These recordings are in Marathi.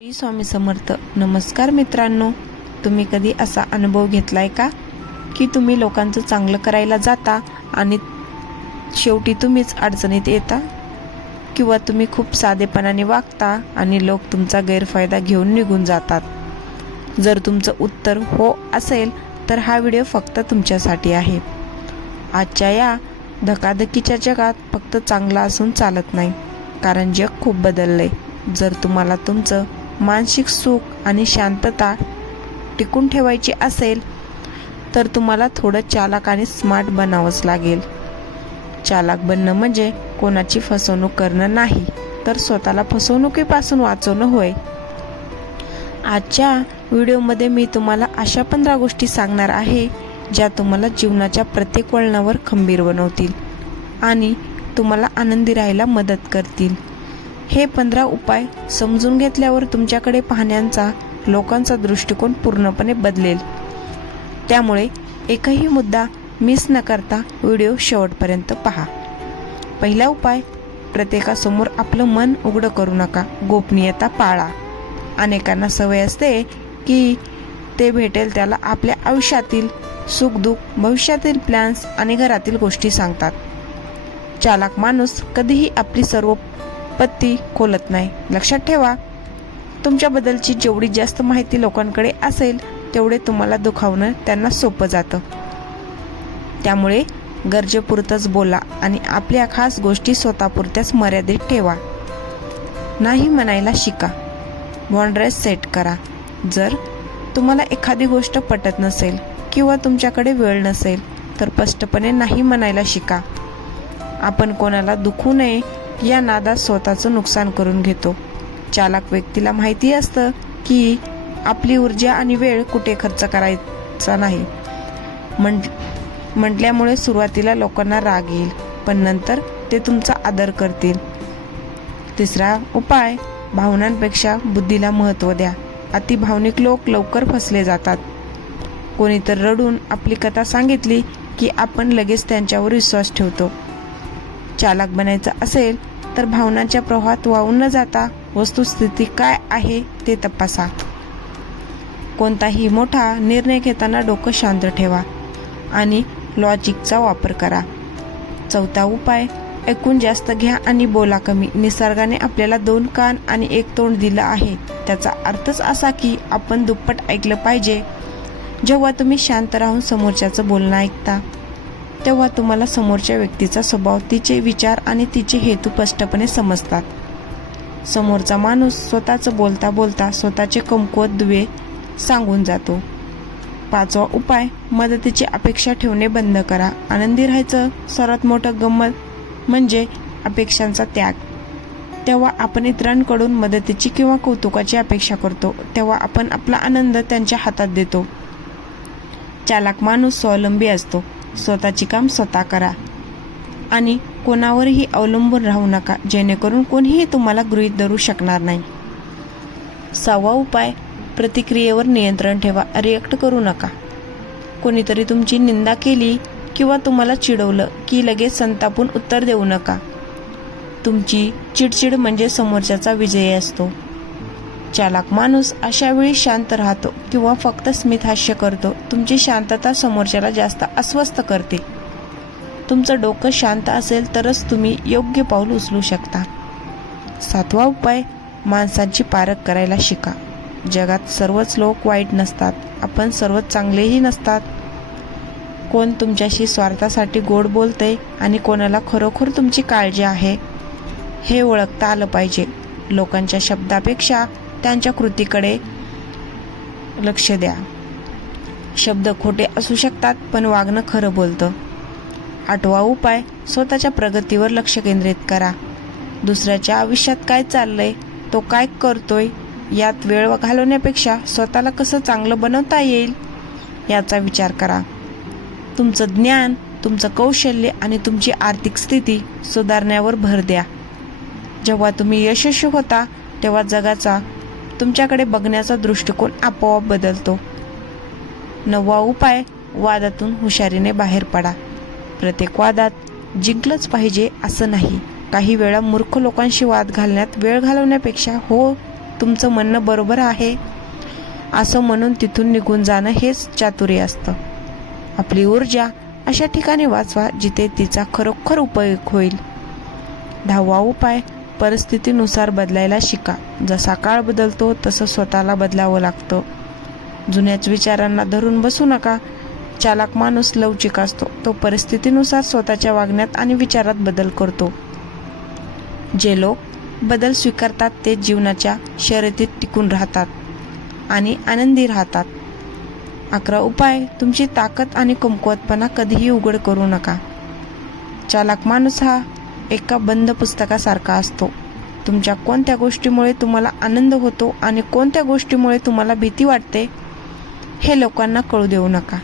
श्री स्वामी समर्थ. नमस्कार मित्रांनो, तुम्ही कधी असा अनुभव घेतलाय का की तुम्ही लोकांचं चांगलं करायला जाता आणि शेवटी तुम्हीच अडचणीत येता? किंवा तुम्ही खूप साधेपणाने वागता आणि लोक तुमचा गैरफायदा घेऊन निघून जातात? जर तुमचं उत्तर हो असेल तर हा व्हिडिओ फक्त तुमच्यासाठी आहे. आजच्या या धकाधकीच्या जगात फक्त चांगलं असून चालत नाही, कारण जग खूप बदललंय. जर तुम्हाला तुमचं मानसिक सुख आणि शांतता टिकून ठेवायची असेल तर तुम्हाला थोडं चालाक आणि स्मार्ट बनावंच लागेल. चालाक बनणं म्हणजे कोणाची फसवणूक करणं नाही, तर स्वतःला फसवणुकीपासून वाचवणं होय. आजच्या व्हिडिओमध्ये मी तुम्हाला अशा 15 गोष्टी सांगणार आहे ज्या तुम्हाला जीवनाच्या प्रत्येक वळणावर खंबीर बनवतील आणि तुम्हाला आनंदी राहायला मदत करतील. हे 15 उपाय समजून घेतल्यावर तुमच्याकडे पाहण्याचा लोकांचा दृष्टिकोन पूर्णपणे बदलेल. त्यामुळे एकही मुद्दा मिस न करता व्हिडिओ शेवटपर्यंत पहा. पहिला उपाय, प्रत्येकासमोर आपलं मन उघडं करू नका. गोपनीयता पाळा. अनेकांना सवय असते की ते भेटेल त्याला आपल्या आयुष्यातील सुखदुःख, भविष्यातील प्लॅन्स आणि घरातील गोष्टी सांगतात. चालाक माणूस कधीही आपली सर्व पत्ती खोलत नाही. लक्षात ठेवा, तुमच्याबद्दलची जेवढी जास्त माहिती लोकांकडे असेल तेवढे तुम्हाला दुखावणं त्यांना सोपं जातं. त्यामुळे गरजेपुरतंच बोला आणि आपल्या खास गोष्टी स्वतःपुरत्याच मर्यादित ठेवा. नाही म्हणायला शिका. बाउंड्रीज सेट करा. जर तुम्हाला एखादी गोष्ट पटत नसेल किंवा तुमच्याकडे वेळ नसेल तर स्पष्टपणे नाही म्हणायला शिका. आपण कोणाला दुखवू नये या नादात स्वतःचं नुकसान करून घेतो. चालाक व्यक्तीला माहिती असतं की आपली ऊर्जा आणि वेळ कुठे खर्च करायचा नाही. म्हटल्यामुळे सुरुवातीला लोकांना राग येईल, पण नंतर ते तुमचा आदर करतील. तिसरा उपाय, भावनांपेक्षा बुद्धीला महत्त्व द्या. अति भावनिक लोक लवकर फसले जातात. कोणीतरी रडून आपली कथा सांगितली की आपण लगेच त्यांच्यावर विश्वास ठेवतो. चालाक बनायचं असेल तर भावनांच्या प्रवाहात वाहून न जाता वस्तुस्थिती काय आहे ते तपासा. कोणताही मोठा निर्णय घेताना डोकं शांत ठेवा आणि लॉजिकचा वापर करा. चौथा उपाय, ऐकून जास्त घ्या आणि बोला कमी. निसर्गाने आपल्याला 2 कान आणि 1 तोंड दिलं आहे. त्याचा अर्थच असा की आपण दुप्पट ऐकलं पाहिजे. जेव्हा तुम्ही शांत राहून समोरच्याचं बोलणं ऐकता तेव्हा तुम्हाला समोरच्या व्यक्तीचा स्वभाव, तिचे विचार आणि तिचे हेतू स्पष्टपणे समजतात. समोरचा माणूस स्वतःचं बोलता बोलता स्वतःचे कमकुवत दुवे सांगून जातो. 5वा उपाय, मदतीची अपेक्षा ठेवणे बंद करा. आनंदी राहायचं सर्वात मोठं गंमत म्हणजे अपेक्षांचा त्याग. तेव्हा आपण इतरांकडून मदतीची किंवा कौतुकाची अपेक्षा करतो तेव्हा आपण आपला आनंद त्यांच्या हातात देतो. चालाक माणूस स्वावलंबी असतो. स्वतःची काम स्वतः करा आणि कोणावरही अवलंबून राहू नका, जेणेकरून कोणीही तुम्हाला गृहीत धरू शकणार नाही. 6वा उपाय, प्रतिक्रियेवर नियंत्रण ठेवा. रिॲक्ट करू नका. कोणीतरी तुमची निंदा केली किंवा तुम्हाला चिडवलं की लगेच संतापून उत्तर देऊ नका. तुमची चिडचिड म्हणजे समोरच्याचा विजय असतो. चालाक माणूस अशा वेळी शांत राहतो किंवा फक्त स्मित हास्य करतो. तुमची शांतता समोरच्याला जास्त अस्वस्थ करते. तुमचं डोकं शांत असेल तरच तुम्ही योग्य पाऊल उचलू शकता. 7वा उपाय, माणसांची पारख करायला शिका. जगात सर्वच लोक वाईट नसतात. आपण सर्वच चांगलेही नसतात. कोण तुमच्याशी स्वार्थासाठी गोड बोलते आणि कोणाला खरोखर तुमची काळजी आहे हे ओळखता आलं पाहिजे. लोकांच्या शब्दापेक्षा त्यांच्या कृतीकडे लक्ष द्या. शब्द खोटे असू शकतात पण वागणं खरं बोलतं. 8वा उपाय, स्वतःच्या प्रगतीवर लक्ष केंद्रित करा. दुसऱ्याच्या आयुष्यात काय चाललंय, तो काय करतोय यात वेळ घालवण्यापेक्षा स्वतःला कसं चांगलं बनवता येईल याचा विचार करा. तुमचं ज्ञान, तुमचं कौशल्य आणि तुमची आर्थिक स्थिती सुधारण्यावर भर द्या. जेव्हा तुम्ही यशस्वी होता तेव्हा जगाचा तुमच्याकडे बघण्याचा दृष्टिकोन आपोआप बदलतो. 9वा उपाय, वादातून हुशारीने बाहेर पडा. प्रत्येक वादात जिंकलंच पाहिजे असं नाही. काही वेळा मूर्ख लोकांशी वाद घालण्यात वेळ घालवण्यापेक्षा हो तुमचं म्हणणं बरोबर आहे असं म्हणून तिथून निघून जाणं हेच चातुर्य असतं. आपली ऊर्जा अशा ठिकाणी वाचवा जिथे तिचा खरोखर उपयोग होईल. 10वा उपाय, परिस्थितीनुसार बदलायला शिका. जसा काळ बदलतो तसं स्वतःला बदलावं लागतं. जुन्याच विचारांना धरून बसू नका. चालाक माणूस लवचिक असतो. तो परिस्थितीनुसार स्वतःच्या वागण्यात आणि विचारात बदल करतो. जे लोक बदल स्वीकारतात ते जीवनाच्या शर्यतीत टिकून राहतात आणि आनंदी राहतात. 11 उपाय, तुमची ताकद आणि कमकुवतपणा कधीही उघड करू नका. चालाक माणूस हा एका बंद पुस्तकासारखा असतो. तुमच्या कोणत्या गोष्टीमुळे तुम्हाला आनंद होतो आणि कोणत्या गोष्टीमुळे तुम्हाला भीती वाटते हे लोकांना कळू देऊ नका.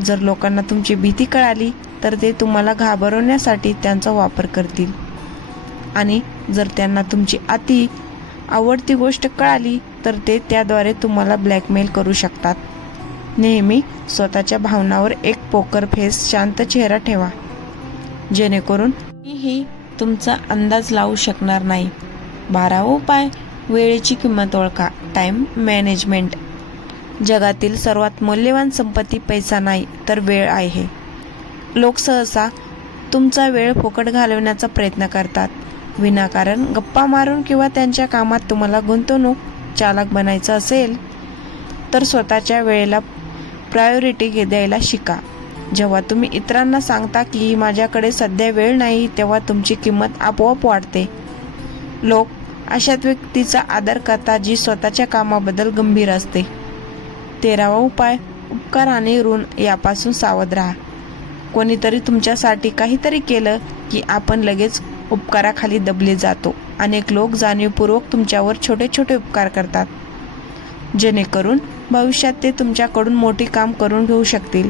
जर लोकांना तुमची भीती कळाली तर ते तुम्हाला घाबरवण्यासाठी त्यांचा वापर करतील आणि जर त्यांना तुमची अति आवडती गोष्ट कळाली तर ते त्याद्वारे तुम्हाला ब्लॅकमेल करू शकतात. नेहमी स्वतःच्या भावनावर एक पोकर फेस, शांत चेहरा ठेवा जेणेकरून कोणीही तुमचा अंदाज लावू शकणार नाही. 12वा उपाय, वेळेची किंमत ओळखा. Time management. जगातील सर्वात मौल्यवान संपत्ती पैसा नाही तर वेळ आहे. लोक सहसा तुमचा वेळ फुकट घालवण्याचा प्रयत्न करतात. विनाकारण गप्पा मारून किंवा त्यांच्या कामात तुम्हाला गुंतवणूक चालक बनायचं असेल तर स्वतःच्या वेळेला प्रायोरिटी द्यायला शिका. जेव्हा तुम्ही इतरांना सांगता की माझ्याकडे सध्या वेळ नाही तेव्हा तुमची किंमत आपोआप वाढते. लोक अशाच व्यक्तीचा आदर करतात जी स्वतःच्या कामाबद्दल गंभीर असते. 13वा उपाय, उपकार आणि ऋण यापासून सावध राहा. कोणीतरी तुमच्यासाठी काहीतरी केलं की आपण लगेच उपकाराखाली दबले जातो. अनेक लोक जाणीवपूर्वक तुमच्यावर छोटे छोटे उपकार करतात जेणेकरून भविष्यात ते तुमच्याकडून मोठी काम करून घेऊ शकतील.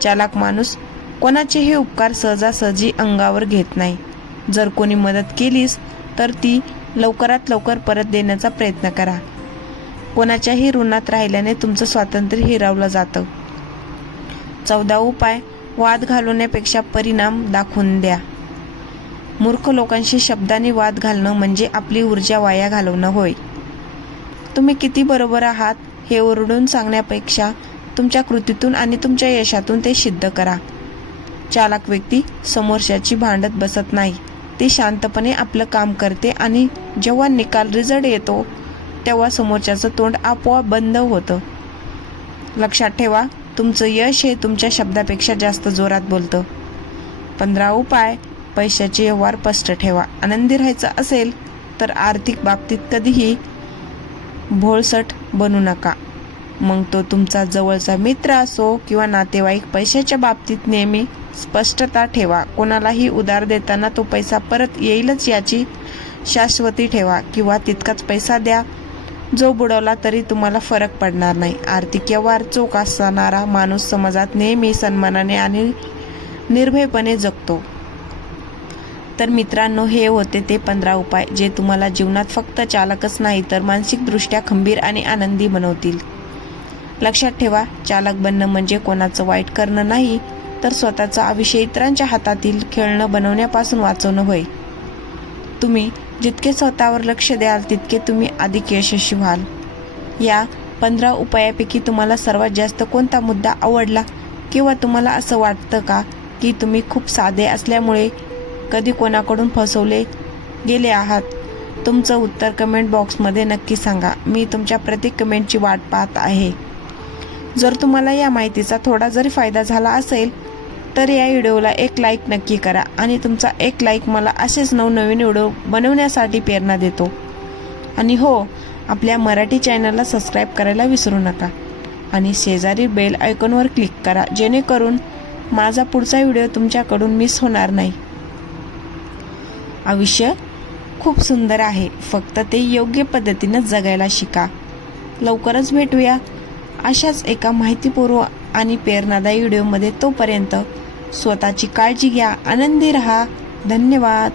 चालाक माणूस कोणाचेही उपकार सहजासहजी अंगावर घेत नाही. जर कोणी मदत केलीस तर ती लवकरात लवकर परत देण्याचा प्रयत्न करा. कोणाच्याही ऋणात राहिल्याने तुमचं स्वातंत्र्य हिरावलं जातं. 14वा उपाय, वाद घालवण्यापेक्षा परिणाम दाखवून द्या. मूर्ख लोकांशी शब्दांनी वाद घालणं म्हणजे आपली ऊर्जा वाया घालवणं होय. तुम्ही किती बरोबर आहात हे ओरडून सांगण्यापेक्षा तुमच्या कृतीतून आणि तुमच्या यशातून ते सिद्ध करा. चालाक व्यक्ती समोरच्याची भांडत बसत नाही. ती शांतपणे आपलं काम करते आणि जेव्हा निकाल रिझल्ट येतो तेव्हा समोरच्याचं तोंड आपोआप बंद होतं. लक्षात ठेवा, तुमचं यश हे तुमच्या शब्दापेक्षा जास्त जोरात बोलतं. 15वा उपाय, पैशाचे व्यवहार स्पष्ट ठेवा. आनंदी राहायचं असेल तर आर्थिक बाबतीत कधीही भोळसट बनू नका. मग तो तुमचा जवळचा मित्र असो किंवा नातेवाईक. पैशाच्या बाबतीत नेहमी स्पष्टता ठेवा. कोणालाही उधार देताना तो पैसा परत येईलच याची शाश्वती ठेवा किंवा तितकाच पैसा द्या जो बुडवला तरी तुम्हाला फरक पडणार नाही. आर्थिक व्यवहार चोख असणारा माणूस समाजात नेहमी सन्मानाने आणि निर्भयपणे जगतो. तर मित्रांनो, हे होते ते 15 उपाय जे तुम्हाला जीवनात फक्त चालकच नाही तर मानसिकदृष्ट्या खंबीर आणि आनंदी बनवतील. लक्षात ठेवा, चालक बनणं म्हणजे कोणाचं वाईट करणं नाही तर स्वतःचं आयुष्य इतरांच्या हातातील खेळणं बनवण्यापासून वाचवणं होय. तुम्ही जितके स्वतःवर लक्ष द्याल तितके तुम्ही अधिक यशस्वी व्हाल. या 15 उपायापैकी तुम्हाला सर्वात जास्त कोणता मुद्दा आवडला किंवा तुम्हाला असं वाटतं का की तुम्ही खूप साधे असल्यामुळे कधी कोणाकडून फसवले गेले आहात? तुमचं उत्तर कमेंट बॉक्समध्ये नक्की सांगा. मी तुमच्या प्रत्येक कमेंटची वाट पाहत आहे. जर तुम्हाला या माहितीचा थोडा जरी फायदा झाला असेल तर या व्हिडिओला एक लाईक नक्की करा आणि तुमचा एक लाईक मला असेच नवनवीन व्हिडिओ बनवण्यासाठी प्रेरणा देतो. आणि हो, आपल्या मराठी चॅनलला सबस्क्राईब करायला विसरू नका आणि शेजारी बेल आयकॉनवर क्लिक करा जेणेकरून माझा पुढचा व्हिडिओ तुमच्याकडून मिस होणार नाही. आयुष्य खूप सुंदर आहे, फक्त ते योग्य पद्धतीनं जगायला शिका. लवकरच भेटूया अशाच एका माहितीपूर्ण आणि प्रेरणादायी व्हिडिओमध्ये. तोपर्यंत स्वतःची काळजी घ्या, आनंदी रहा. धन्यवाद.